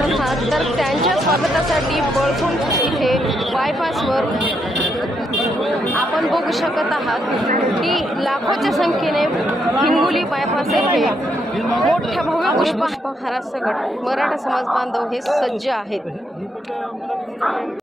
येत असतात तर त्यांच्या स्वागतासाठी बळसुंड इथे बायपासवर आपण बघू शकत आहात की लाखोच्या संख्येने हिंगोली बायपास येथे मोठ्या भव्य पुष्पहारासकट मराठा समाज बांधव हे सज्ज आहेत।